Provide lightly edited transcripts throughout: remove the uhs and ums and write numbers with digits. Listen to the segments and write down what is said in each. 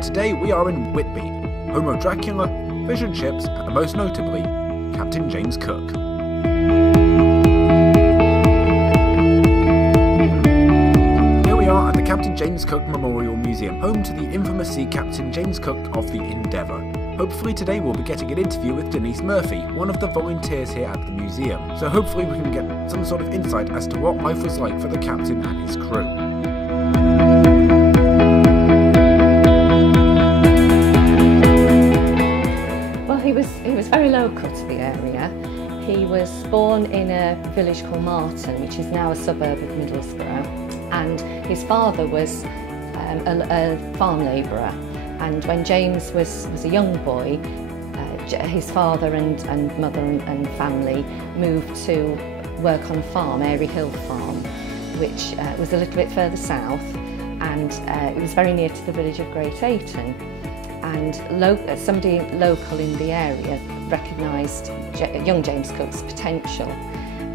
where today we are in Whitby, home of Dracula, fish and chips, and most notably, Captain James Cook. Here we are at the Captain James Cook Memorial Museum, home to the infamous sea Captain James Cook of the Endeavour. Hopefully today we'll be getting an interview with Denise Murphy, one of the volunteers here at the museum, so hopefully we can get some sort of insight as to what life was like for the captain and his crew. Well, he was very local to the area. He was born in a village called Marton, which is now a suburb of Middlesbrough, and his father was a farm labourer. And when James was a young boy, his father and mother and family moved to work on a farm, Airy Hill Farm, which was a little bit further south, and it was very near to the village of Great Ayton. And somebody local in the area recognised young James Cook's potential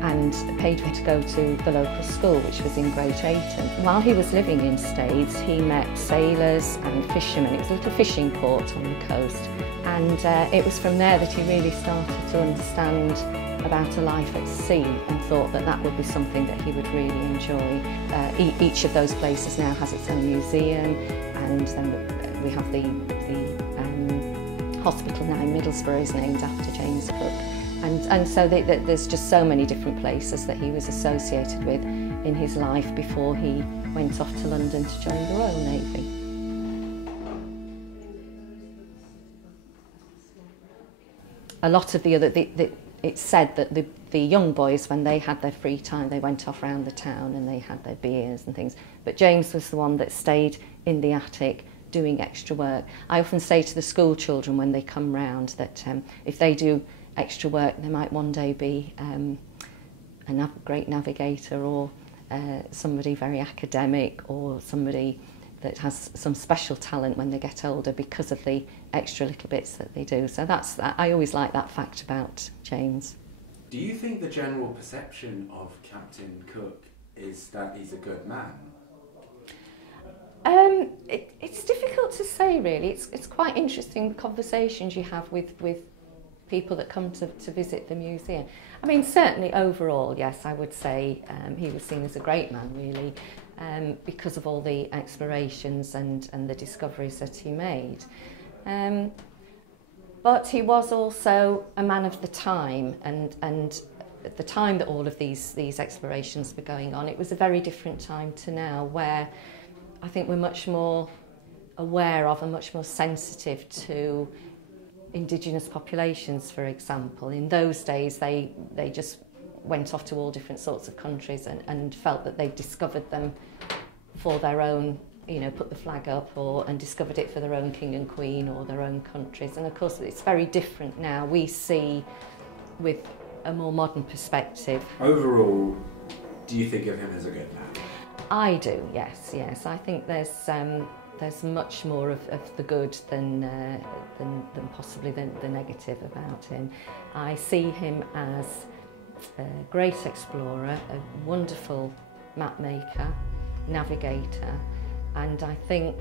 and paid for him to go to the local school, which was in Great Ayton. While he was living in Staines, he met sailors and fishermen. It was a little fishing port on the coast, and it was from there that he really started to understand about a life at sea and thought that that would be something that he would really enjoy. Each of those places now has its own museum, and then we have the hospital now in Middlesbrough is named after James Cook. And so there's just so many different places that he was associated with in his life before he went off to London to join the Royal Navy. A lot of it's said that the young boys, when they had their free time, they went off around the town and they had their beers and things. But James was the one that stayed in the attic doing extra work. I often say to the school children when they come round that if they do extra work, they might one day be a great navigator, or somebody very academic, or somebody that has some special talent when they get older because of the extra little bits that they do. So I always like that fact about James. Do you think the general perception of Captain Cook is that he's a good man? It's difficult to say, really. It's quite interesting conversations you have with people that come to visit the museum. I mean, certainly overall, yes, I would say he was seen as a great man, really, because of all the explorations and the discoveries that he made. But he was also a man of the time, and at the time that all of these explorations were going on, it was a very different time to now, where I think we're much more aware of and much more sensitive to indigenous populations, for example. In those days, they just went off to all different sorts of countries and felt that they'd discovered them for their own, put the flag up and discovered it for their own king and queen or their own countries. And of course, it's very different now. We see with a more modern perspective. Overall, do you think of him as a good man? I do, yes. I think there's much more of the good than possibly the negative about him. I see him as a great explorer, a wonderful map maker, navigator, and I think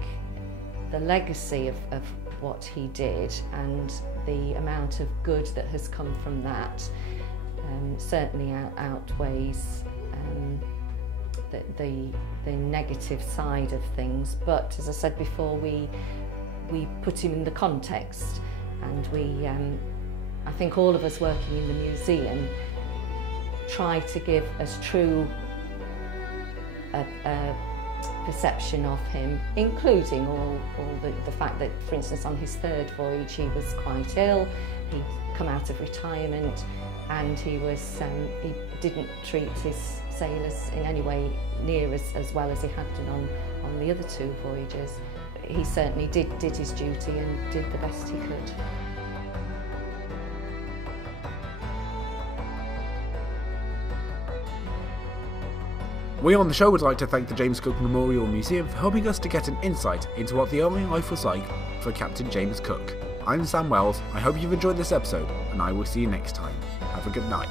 the legacy of what he did and the amount of good that has come from that certainly outweighs the negative side of things. But as I said before, we put him in the context, and I think all of us working in the museum try to give as true a perception of him, including all the fact that, for instance, on his third voyage he was quite ill. He'd come out of retirement, and he didn't treat his sailors in any way near as well as he had done on the other two voyages. He certainly did his duty and did the best he could. We on the show would like to thank the James Cook Memorial Museum for helping us to get an insight into what the early life was like for Captain James Cook. I'm Sam Wells, I hope you've enjoyed this episode, and I will see you next time. Have a good night.